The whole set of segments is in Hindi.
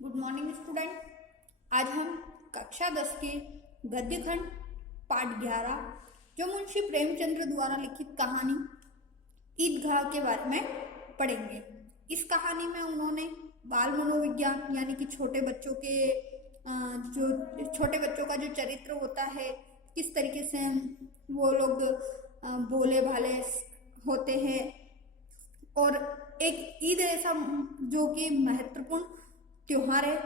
Good morning student. आज हम कक्षा 10 के गद्य खंड पाठ 11 जो मुंशी प्रेमचंद्र द्वारा लिखित कहानी ईदगाह के बारे में पढ़ेंगे। इस कहानी में उन्होंने बाल मनोविज्ञान यानी कि छोटे बच्चों का जो चरित्र होता है, किस तरीके से वो लोग भोले भाले होते हैं, और एक ईद ऐसा जो कि महत्वपूर्ण त्योहार है,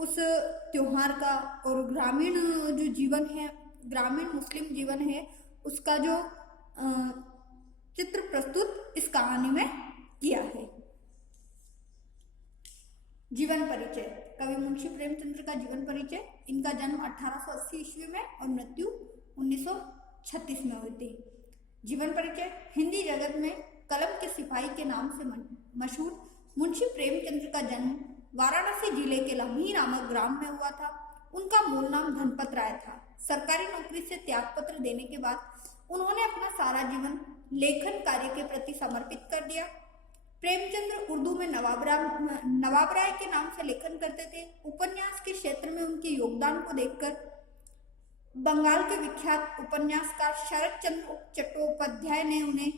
उस त्योहार का और ग्रामीण जो जीवन है, ग्रामीण मुस्लिम जीवन है, उसका जो चित्र प्रस्तुत इस कहानी में किया है। जीवन परिचय। कवि मुंशी प्रेमचंद्र का जीवन परिचय। इनका जन्म 1880 ईस्वी में और मृत्यु 1936 में हुई थी। जीवन परिचय। हिंदी जगत में कलम के सिपाही के नाम से मशहूर मुंशी प्रेमचंद्र का जन्म वाराणसी जिले के लम्ही नामक ग्राम में हुआ था। उनका मूल नाम धनपत राय था। सरकारी नौकरी से त्यागपत्र देने के बाद उन्होंने अपना सारा जीवन लेखन कार्य के प्रति समर्पित कर दिया। प्रेमचंद्र उर्दू में नवाब राय के नाम से लेखन करते थे। उपन्यास के क्षेत्र में उनके योगदान को देखकर बंगाल के विख्यात उपन्यासकार शरद चंद्र चट्टोपाध्याय ने उन्हें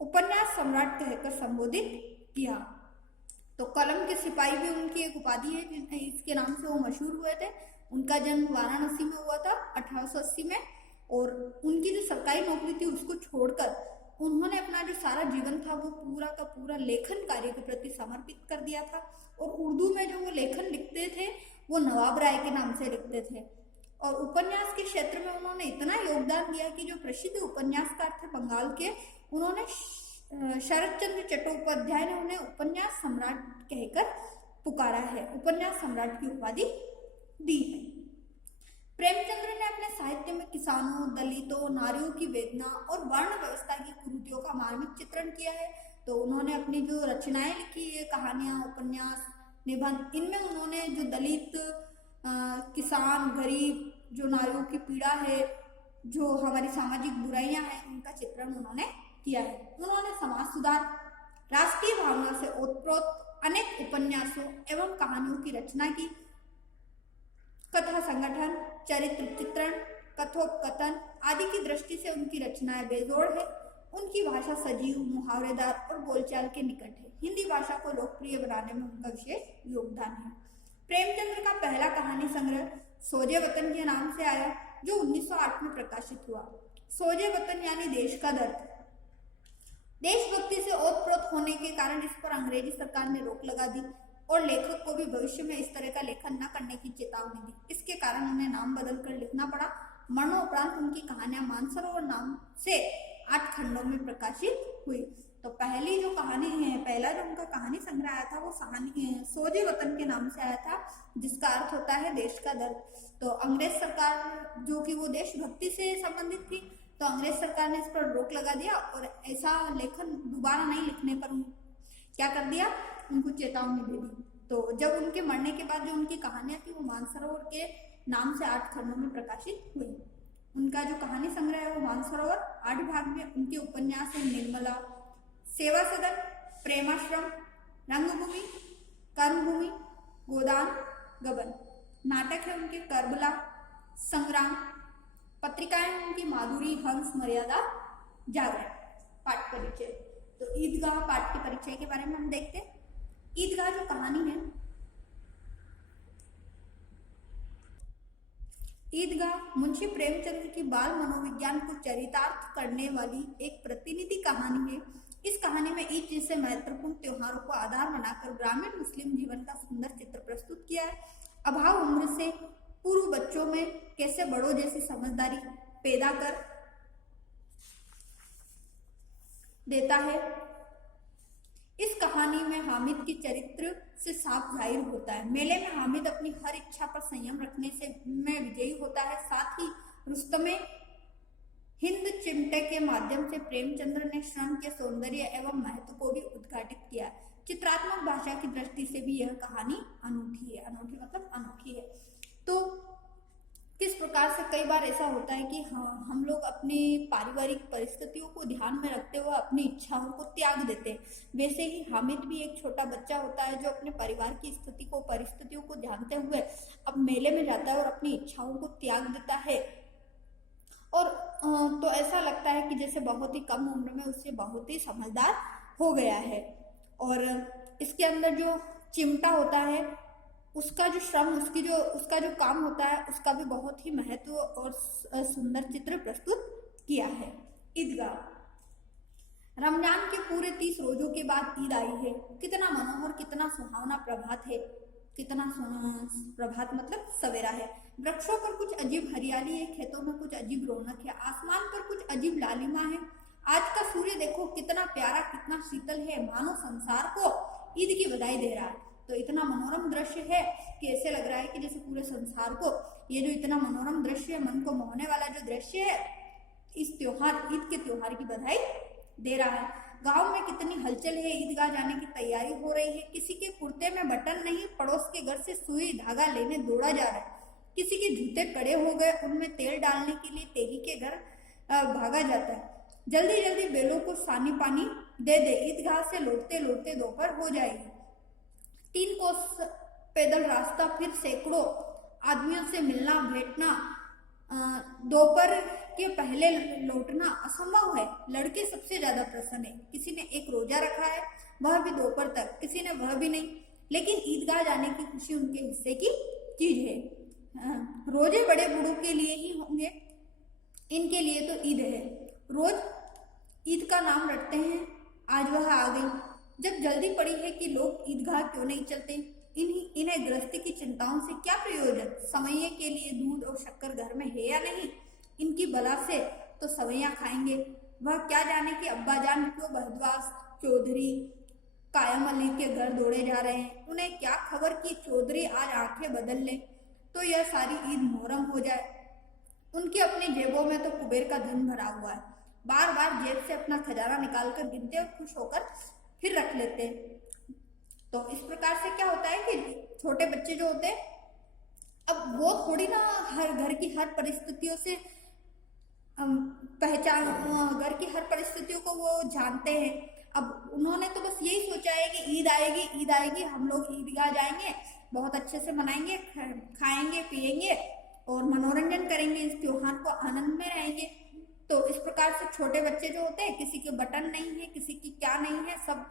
उपन्यास सम्राट कहकर संबोधित किया। तो कलम के सिपाही भी उनकी एक उपाधि है, इसके नाम से वो मशहूर हुए थे। उनका जन्म वाराणसी में हुआ था 1880 में, और उनकी जो सरकारी नौकरी थी उसको छोड़कर उन्होंने अपना जो सारा जीवन था वो पूरा का पूरा लेखन कार्य के प्रति समर्पित कर दिया था। और उर्दू में जो वो लेखन लिखते थे वो नवाब राय के नाम से लिखते थे। और उपन्यास के क्षेत्र में उन्होंने इतना योगदान दिया कि जो प्रसिद्ध उपन्यासकार थे बंगाल के, उन्होंने शरद चंद्र चट्टोपाध्याय ने उन्हें उपन्यास सम्राट कहकर पुकारा है, उपन्यास सम्राट की उपाधि दी है। प्रेमचंद्र ने अपने साहित्य में किसानों, दलितों, नारियों की वेदना और वर्ण व्यवस्था की कुरीतियों का मार्मिक चित्रण किया है। तो उन्होंने अपनी जो रचनाएं लिखी है, कहानियां, उपन्यास, निबंध, इनमें उन्होंने जो दलित, किसान, गरीब, जो नारियों की पीड़ा है, जो हमारी सामाजिक बुराइयां हैं, उनका चित्रण उन्होंने किया है। उन्होंने समाज सुधार, राष्ट्रीय भावना से ओतप्रोत अनेक उपन्यासों एवं कहानियों की रचना की। कथा संगठन, चरित्र चित्रण, कथोपकथन आदि की दृष्टि से उनकी रचनाएं बेजोड़ है। उनकी भाषा सजीव, मुहावरेदार और बोलचाल के निकट है। हिंदी भाषा को लोकप्रिय बनाने में उनका विशेष योगदान है। प्रेमचंद्र का पहला कहानी संग्रह सोजे वतन के नाम से आया, जो 1908 में प्रकाशित हुआ। सोजे वतन यानी देश का दर्द। देशभक्ति से ओतप्रोत होने के कारण इस पर अंग्रेजी सरकार ने रोक लगा दी और लेखक को भी भविष्य में इस तरह का लेखन न करने की चेतावनी दी। इसके कारण उन्हें नाम बदलकर लिखना पड़ा। मरणोपरांत उनकी कहानियां मानसरोवर नाम से 8 खंडों में प्रकाशित हुई। तो पहली जो कहानी है, पहला जो उनका कहानी संग्रह आया था वो सोजे वतन के नाम से आया था, जिसका अर्थ होता है देश का दर्द। तो अंग्रेज सरकार जो कि वो देशभक्ति से संबंधित थी, तो अंग्रेज सरकार ने इस पर रोक लगा दिया और ऐसा लेखन दोबारा नहीं लिखने पर क्या कर दिया, उनको चेतावनी दे दी। तो जब उनके मरने के बाद जो उनकी कहानियां थी वो मानसरोवर के नाम से 8 खंडों में प्रकाशित हुई। उनका जो कहानी संग्रह है वो मानसरोवर 8 भाग में। उनके उपन्यास है निर्मला, सेवा सदन, प्रेमाश्रम, रंगभूमि, कर्मभूमि, गोदान, गबन। नाटक है उनके करबला, संग्राम। पत्रिकाएं उनकी माधुरी, हंस, मर्यादा, जागरण। पाठ परिचय। तो ईदगाह पाठ के परिचय के बारे में हम देखते हैं। ईदगाह जो कहानी है, ईदगाह मुंशी प्रेमचंद्र की बाल मनोविज्ञान को चरितार्थ करने वाली एक प्रतिनिधि कहानी है। इस कहानी में ईद जैसे महत्वपूर्ण त्योहारों को आधार बनाकर ग्रामीण मुस्लिम जीवन का सुंदर चित्र प्रस्तुत किया है। अभाव उम्र से पूर्व बच्चों में कैसे बड़ों जैसी समझदारी पैदा कर देता है, इस कहानी में हामिद के चरित्र से साफ जाहिर होता है। मेले में हामिद अपनी हर इच्छा पर संयम रखने में विजयी होता है। साथ ही रुस्तमे हिंद चिमटे के माध्यम से प्रेमचंद्र ने श्रम के सौंदर्य एवं महत्व को भी उद्घाटित किया। चित्रात्मक भाषा की दृष्टि से भी यह कहानी अनूठी है। अनूठी मतलब अनोखी है। तो किस प्रकार प्रकार से कई बार ऐसा होता है कि हाँ, हम लोग अपनी पारिवारिक परिस्थितियों को ध्यान में रखते हुए अपनी इच्छाओं को त्याग देते हैं। वैसे ही हामिद भी एक छोटा बच्चा होता है जो अपने परिवार की स्थिति को परिस्थितियों को ध्यानते हुए अब मेले में जाता है और अपनी इच्छाओं को त्याग देता है। और तो ऐसा लगता है कि जैसे बहुत ही कम उम्र में उससे बहुत ही समझदार हो गया है। और इसके अंदर जो चिमटा होता है उसका जो श्रम उसका जो काम होता है उसका भी बहुत ही महत्व और सुंदर चित्र प्रस्तुत किया है। ईदगाह, रमजान के पूरे 30 रोजों के बाद ईद आई है। कितना मनोहर, कितना सुहावना प्रभात है, कितना प्रभात मतलब सवेरा है। वृक्षों पर कुछ अजीब हरियाली है, खेतों में कुछ अजीब रौनक है, आसमान पर कुछ अजीब लालिमा है। आज का सूर्य देखो कितना प्यारा, कितना शीतल है, मानो संसार को ईद की बधाई दे रहा है। तो इतना मनोरम दृश्य है कि ऐसे लग रहा है कि जैसे पूरे संसार को ये जो इतना मनोरम दृश्य है, मन को मोहने वाला जो दृश्य है, इस त्योहार, ईद के त्योहार की बधाई दे रहा है। गांव में कितनी हलचल है, ईदगाह जाने की तैयारी हो रही है। किसी के कुर्ते में बटन नहीं, पड़ोस के घर से सुई धागा लेने दौड़ा जा रहा है। किसी के जूते कड़े हो गए, उनमें तेल डालने के लिए तेली के घर भागा जाता है। जल्दी जल्दी बेलों को सानी पानी दे दे, ईदगाह से लौटते लौटते दोपहर हो जाएगी। 3 कोस पैदल रास्ता, फिर सैकड़ों आदमियों से मिलना भेंटना, दोपहर के पहले लौटना असंभव है। लड़के सबसे ज्यादा प्रसन्न है। किसी ने एक रोजा रखा है, वह भी दोपहर तक, किसी ने वह भी नहीं, लेकिन ईदगाह जाने की खुशी उनके हिस्से की चीज है। रोजे बड़े बूढ़ों के लिए ही होंगे, इनके लिए तो ईद है। रोज ईद का नाम रटते हैं, आज वह आ गई। जब जल्दी पड़ी है कि लोग ईदगाह क्यों नहीं चलते, इन्हें गृहस्थी की चिंताओं से क्या प्रयोजन। सवैये के लिए दूध और शक्कर घर में है या नहीं, इनकी बला से तो सवैया खाएंगे। वह क्या जाने कि अब्बा जान क्यों भारद्वाज, चौधरी, कायम अली के घर दौड़े जा रहे हैं। उन्हें क्या खबर कि चौधरी आज आंखें बदल ले तो यह सारी ईद मुहर्रम हो जाए। उनकी अपनी जेबों में तो कुबेर का धन भरा हुआ है। बार बार जेब से अपना खजाना निकालकर गिनते और खुश होकर फिर रख लेते। तो इस प्रकार से क्या होता है कि छोटे बच्चे जो होते हैं, अब वो थोड़ी ना हर घर की हर परिस्थितियों से पहचान, घर की हर परिस्थितियों को वो जानते हैं। अब उन्होंने तो बस यही सोचा है कि ईद आएगी, हम लोग ईदगाह जाएंगे, बहुत अच्छे से मनाएंगे, खाएंगे पिएंगे और मनोरंजन करेंगे, इस त्योहार को आनंद में रहेंगे। तो इस प्रकार से छोटे बच्चे जो होते हैं, किसी के बटन नहीं है, किसी की क्या नहीं है, सब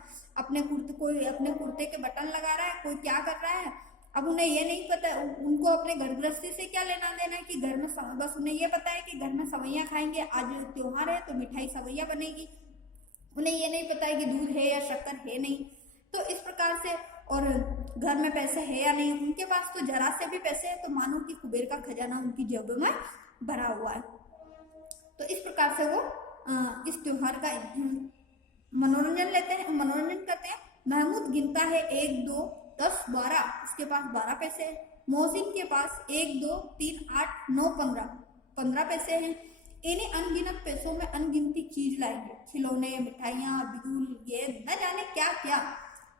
कोई अपने कुर्ते के बटन लगा रहा है, कोई क्या कर रहा है। अब उन्हें ये नहीं पता, उनको अपने घर गृहस्थी से क्या लेना देना है कि घर में, बस उन्हें ये पता है कि घर में सवैया खाएंगे, आज त्योहार है तो मिठाई सवैया बनेगी। उन्हें ये नहीं पता है कि दूध है या शक्कर है नहीं। तो इस प्रकार से, और घर में पैसे है या नहीं, उनके पास तो जरा से भी पैसे है तो मानो कि कुबेर का खजाना उनकी जेब में भरा हुआ है। तो इस प्रकार से वो इस त्योहार का मनोरंजन करते हैं। महमूद गिनता है 1 2 10 12, उसके पास 12 पैसे है। मोहसिन के पास 1 2 3 8 9 15 पैसे हैं। इन्हीं अनगिनत पैसों में अनगिनती चीज लाएंगे, खिलौने, मिठाइयाँ, बिगुल, गेंद, न जाने क्या क्या।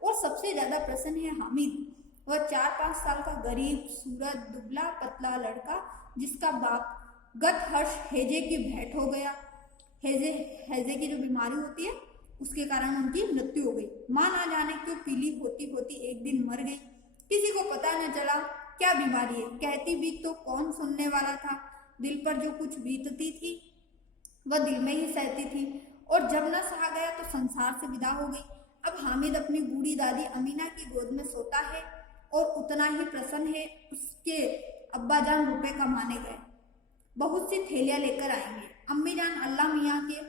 और सबसे ज्यादा प्रसन्न है हामिद, वह 4-5 साल का गरीब सूरत दुबला पतला लड़का, जिसका बाप गत हर्ष हैजे की भेंट हो गया। हैजे की जो बीमारी होती है उसके कारण उनकी मृत्यु हो गई। माँ ना जाने क्यों पीली होती होती एक दिन मर गई। किसी को पता न चला क्या बीमारी है, कहती भी तो कौन सुनने वाला था। दिल पर जो कुछ बीतती थी वह दिल में ही सहती थी, और जब न सहा गया तो संसार से विदा हो गई। अब हामिद अपनी बूढ़ी दादी अमीना की गोद में सोता है और उतना ही प्रसन्न है। उसके अब्बा जान रुपए कमाने गए, बहुत सी थैलियां लेकर आएंगे। अम्मी जान अल्लाह मियाँ के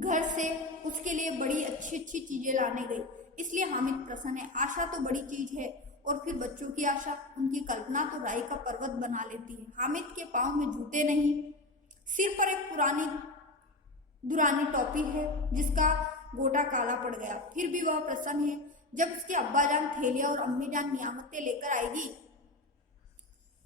घर से उसके लिए बड़ी अच्छी अच्छी चीजें लाने गई, इसलिए हामिद प्रसन्न है। आशा तो बड़ी चीज है, और फिर बच्चों की आशा, उनकी कल्पना तो राई का पर्वत बना लेती है। हामिद के पाँव में जूते नहीं, सिर पर एक पुरानी दुरानी टोपी है जिसका गोटा काला पड़ गया, फिर भी वह प्रसन्न है। जब उसके अब्बा जान थैलियां और अम्मी जान नियामतें लेकर आएगी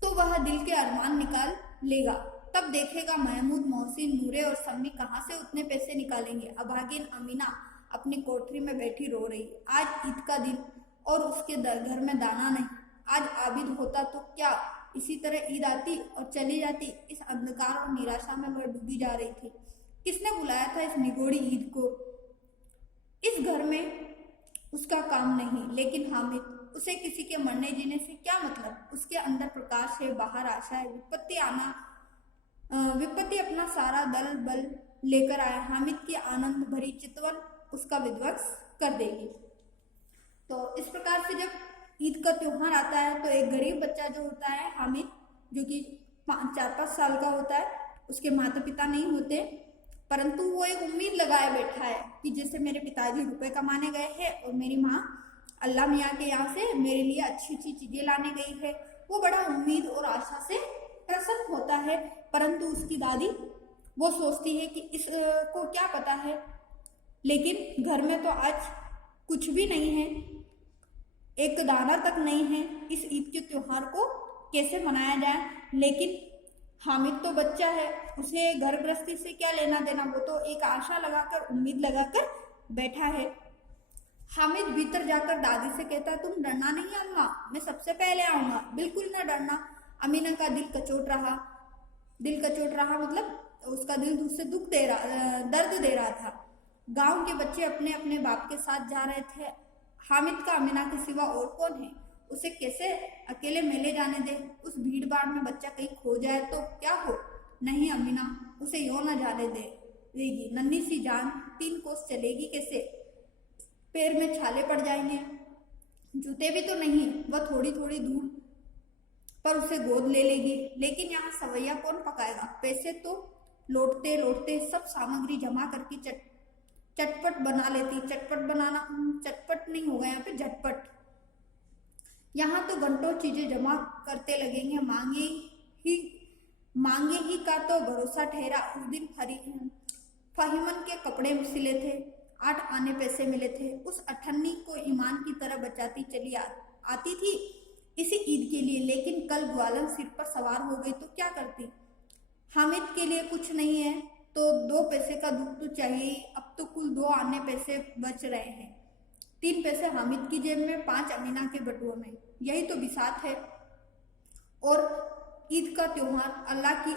तो वह दिल के अरमान निकाल लेगा। तब देखेगा महमूद, मोहसिन, नूरे और सम्मी कहाँ से उतने पैसे निकालेंगे। अभागिन अमीना अपनी कोठरी में बैठी रो रही। आज ईद का दिन और उसके घर में दाना नहीं। आज आबिद होता तो क्या इसी तरह ईद आती और चली जाती। इस अंधकार और निराशा में वह डूबी जा रही थी। किसने बुलाया था इस निगोड़ी ईद को? इस घर में उसका काम नहीं, लेकिन हामिद, उसे किसी के मरने जीने से क्या मतलब? उसके अंदर प्रकाश है, बाहर आशा है। विपत्ति अपना सारा दल बल लेकर आया। हामिद की आनंद भरी चितवन उसका विध्वंस कर देगी। तो इस प्रकार से जब ईद का त्योहार आता है तो एक गरीब बच्चा जो होता है हामिद, जो कि 4-5 साल का होता है, उसके माता पिता नहीं होते, परंतु वो एक उम्मीद लगाए बैठा है कि जैसे मेरे पिताजी रुपए कमाने गए हैं और मेरी माँ अल्लाह मियाँ के यहाँ से मेरे लिए अच्छी अच्छी चीजें लाने गई है। वो बड़ा उम्मीद और आशा से प्रसन्न होता है, परंतु उसकी दादी वो सोचती है कि इसको क्या पता है, लेकिन घर में तो आज कुछ भी नहीं है, एक दाना तक नहीं है, इस ईद के त्योहार को कैसे मनाया जाए। लेकिन हामिद तो बच्चा है, उसे घर गृहस्थी से क्या लेना देना, वो तो एक आशा लगाकर उम्मीद लगाकर बैठा है। हामिद भीतर जाकर दादी से कहता, तुम डरना नहीं अम्मा, मैं सबसे पहले आऊंगा, बिल्कुल ना डरना। अमीना का दिल कचोट रहा मतलब उसका दिल उससे दर्द दे रहा था। गांव के बच्चे अपने अपने बाप के साथ जा रहे थे। हामिद का अमीना के सिवा और कौन है? उसे कैसे अकेले मेले जाने दे? उस भीड़ भाड़ में बच्चा कहीं खो जाए तो क्या हो? नहीं अमीना, उसे यो न जाने देगी। नन्ही सी जान 3 कोस चलेगी कैसे? पैर में छाले पड़ जाएंगे, जूते भी तो नहीं। वह थोड़ी थोड़ी दूर पर उसे गोद ले लेगी। लेकिन यहाँ सवैया कौन पकाएगा? पैसे तो लौटते लौटते सब सामग्री जमा करके चटपट बना लेती। चटपट बनाना चटपट नहीं होगा, यहाँ पे झटपट। यहाँ तो घंटों चीजें जमा करते लगेंगे। मांगे ही का तो भरोसा ठहरा। उस दिन फहीमन के कपड़े सिले थे, 8 आने पैसे मिले थे। उस अठन्नी को ईमान की तरह बचाती चली आती थी इसी ईद के लिए। लेकिन कल ग्वालन सिर पर सवार हो गई तो क्या करती? हामिद के लिए कुछ नहीं है तो 2 पैसे का दुख तो चाहिए। अब तो कुल 2 आने पैसे बच रहे हैं। 3 पैसे हामिद की जेब में, 5 अमीना के बटुओं में। यही तो बिसात है। और ईद का त्योहार अल्लाह की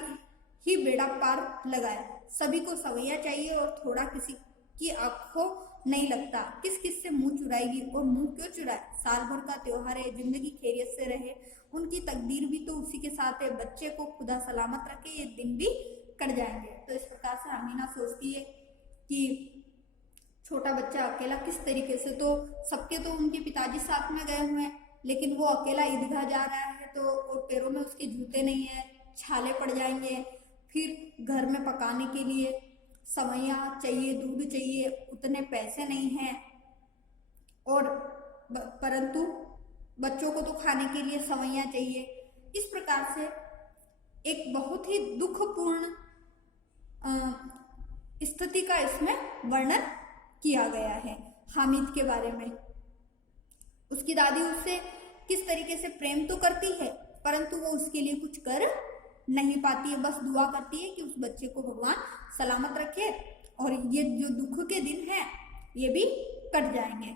ही बेड़ा पार लगाए। सभी को सवैया चाहिए और थोड़ा किसी की आंखों नहीं लगता। किस किस से मुंह चुराएगी? और मुंह क्यों चुराए? साल भर का त्योहार है, जिंदगी खैरियत से रहे। उनकी तकदीर भी तो उसी के साथ है। बच्चे को खुदा सलामत रखे, ये दिन भी कट जाएंगे। तो इस प्रकार से अमीना सोचती है कि छोटा बच्चा अकेला किस तरीके से, तो सबके तो उनके पिताजी साथ में गए हुए हैं, लेकिन वो अकेला ईदगाह जा रहा है तो और पैरों में उसके जूते नहीं है, छाले पड़ जाएंगे। फिर घर में पकाने के लिए सवैया चाहिए, दूध चाहिए, उतने पैसे नहीं हैं। और परंतु बच्चों को तो खाने के लिए सवैया चाहिए। इस प्रकार से एक बहुत ही दुखपूर्ण स्थिति का इसमें वर्णन किया गया है हामिद के बारे में। उसकी दादी उससे किस तरीके से प्रेम तो करती है, परंतु वो उसके लिए कुछ कर नहीं पाती है। बस दुआ करती है कि उस बच्चे को भगवान सलामत रखे और ये जो दुख के दिन हैं ये भी कट जाएंगे।